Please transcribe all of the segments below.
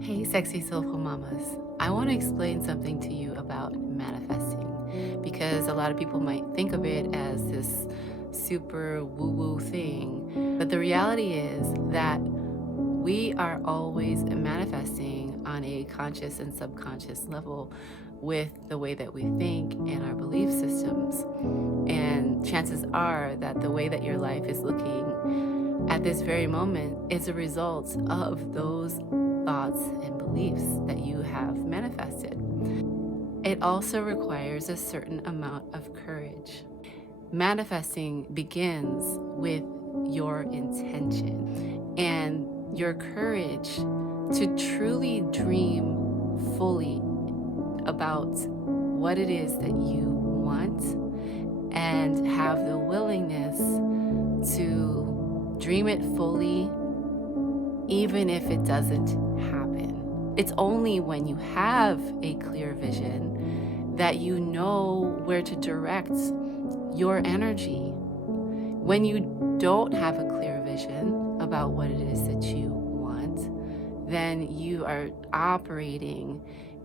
Hey, sexy soulful mamas. I want to explain something to you about manifesting because a lot of people might think of it as this super woo woo thing. But the reality is that we are always manifesting on a conscious and subconscious level with the way that we think and our belief systems. And chances are that the way that your life is looking at this very moment is a result of those thoughts and beliefs that you have manifested. It also requires a certain amount of courage. Manifesting begins with your intention and your courage to truly dream fully about what it is that you want and have the willingness to dream it fully even if it doesn't happen. It's only when you have a clear vision that you know where to direct your energy. When you don't have a clear vision about what it is that you want, then you are operating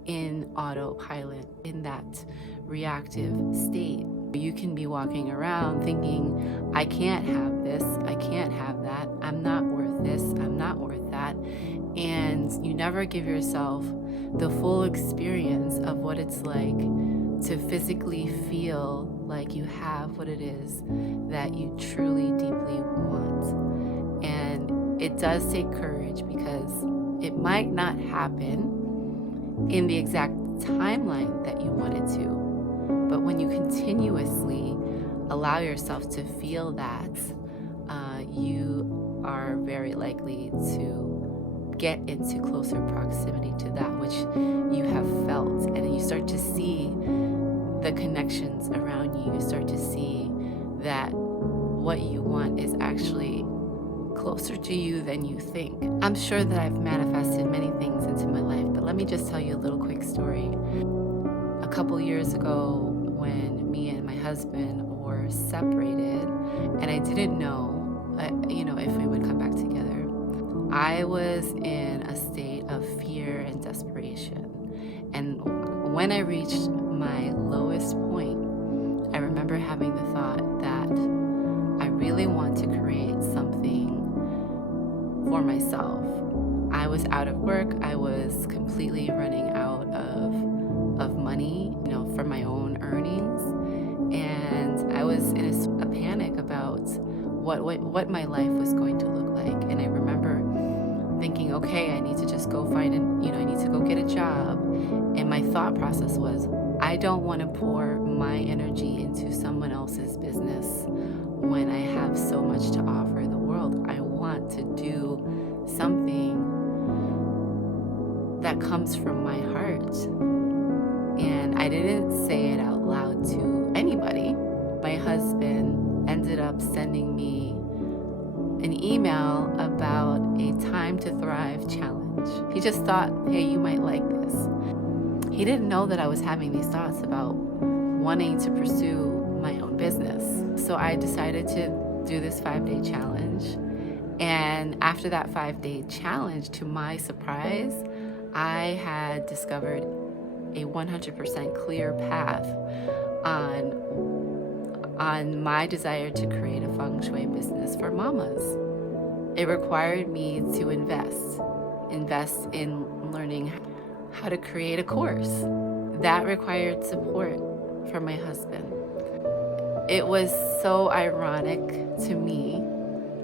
in autopilot, in that reactive state. You can be walking around thinking, I can't have this, I can't have that, I'm not worth this, I'm not worth that. And you never give yourself the full experience of what it's like to physically feel like you have what it is that you truly, deeply want. And it does take courage because it might not happen in the exact timeline that you want it to. But when you continuously allow yourself to feel that, you are very likely to get into closer proximity to that which you have felt. And you start to see the connections around you. You start to see that what you want is actually closer to you than you think. I'm sure that I've manifested many things into my life, but let me just tell you a little quick story. A couple years ago, when me and my husband were separated, and I didn't know, if we would come back together, I was in a state of fear and desperation. And when I reached my lowest point, I remember having the thought that I really want to create something for myself. I was out of work. I was completely running out of money, from my own earnings. And I was in a panic about what my life was going to look like. And I remember thinking, okay, I need to just go find I need to go get a job. And my thought process was, I don't want to pour my energy into someone else's business when I have so much to offer the world. I want to do something that comes from my heart. And I didn't say it out loud to anybody. My husband ended up sending me an email about a Time to Thrive challenge. He just thought, hey, you might like this. He didn't know that I was having these thoughts about wanting to pursue my own business. So I decided to do this 5-day challenge. And after that 5-day challenge, to my surprise, I had discovered a 100% clear path on my desire to create a feng shui business for mamas. It required me to invest in learning how to create a course. That required support from my husband. It was so ironic to me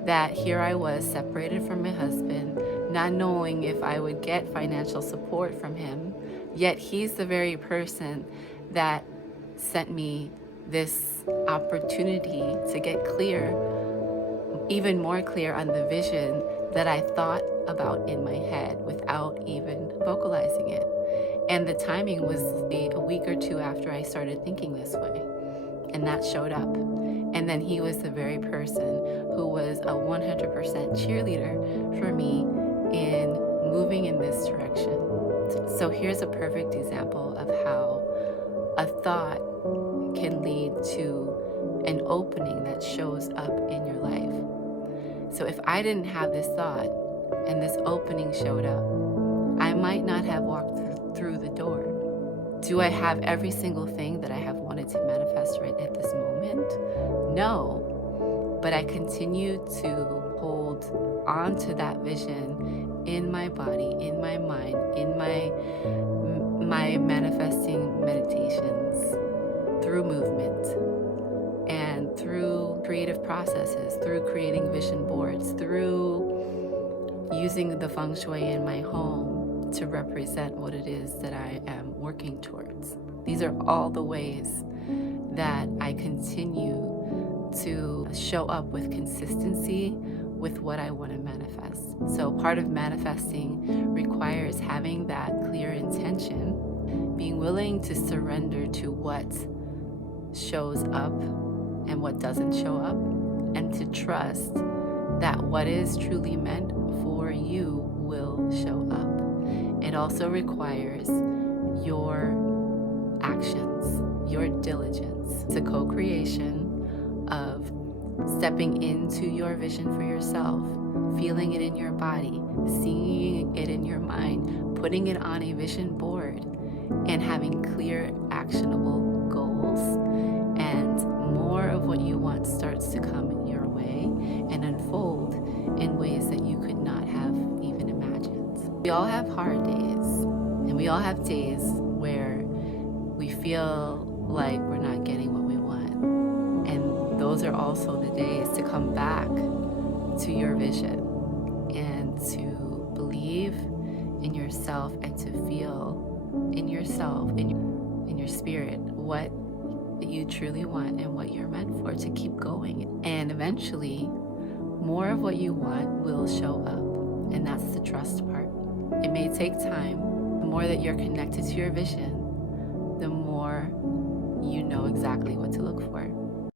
that here I was separated from my husband, not knowing if I would get financial support from him, yet he's the very person that sent me this opportunity to get clear, even more clear on the vision that I thought about in my head without even vocalizing it. And the timing was a week or two after I started thinking this way. And that showed up. And then he was the very person who was a 100% cheerleader for me in moving in this direction. So here's a perfect example of how a thought can lead to an opening that shows up in your life. So if I didn't have this thought and this opening showed up, I might not have walked through the door. Do I have every single thing that I have wanted to manifest right at this moment? No. But I continue to hold on to that vision in my body, in my mind, in my manifesting meditations, through movement and through creative processes, through creating vision boards, through using the feng shui in my home to represent what it is that I am working towards. These are all the ways that I continue to show up with consistency with what I want to manifest. So part of manifesting requires having that clear intention, being willing to surrender to what shows up and what doesn't show up, and to trust that what is truly meant for you will show up. It also requires your actions, your diligence. It's a co-creation of stepping into your vision for yourself, feeling it in your body, seeing it in your mind, putting it on a vision board, and having clear, actionable goals. And more of what you want starts to come your way and unfold in ways that you could not have even imagined. We all have hard days, and we all have days where we feel like we're not getting what we want. And those are also the days to come back to your vision and to believe in yourself and to feel in yourself, in your spirit, what you truly want and what you're meant for, to keep going. And eventually, more of what you want will show up. And that's the trust part. It may take time. The more that you're connected to your vision, the more you know exactly what to look for.